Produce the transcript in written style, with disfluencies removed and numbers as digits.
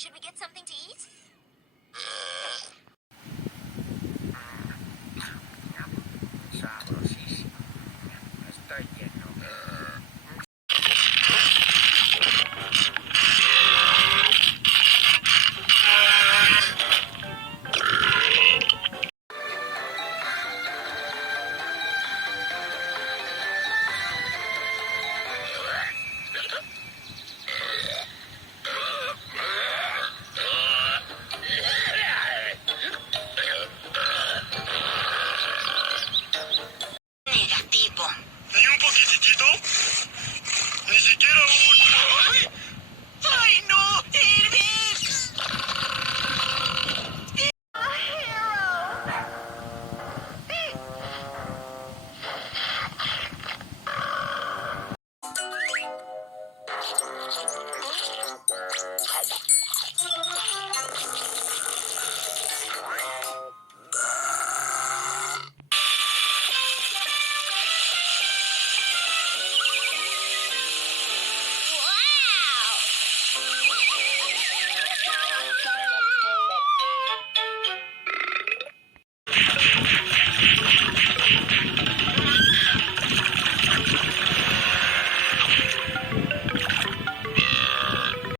Should we get something to eat? Sabrosísimo. Estoy lleno. Negativo. ¿Ni un poquitito? Ni siquiera un... ¡Ay! ¡Ay, no! ¡Irving! A hero! Wow!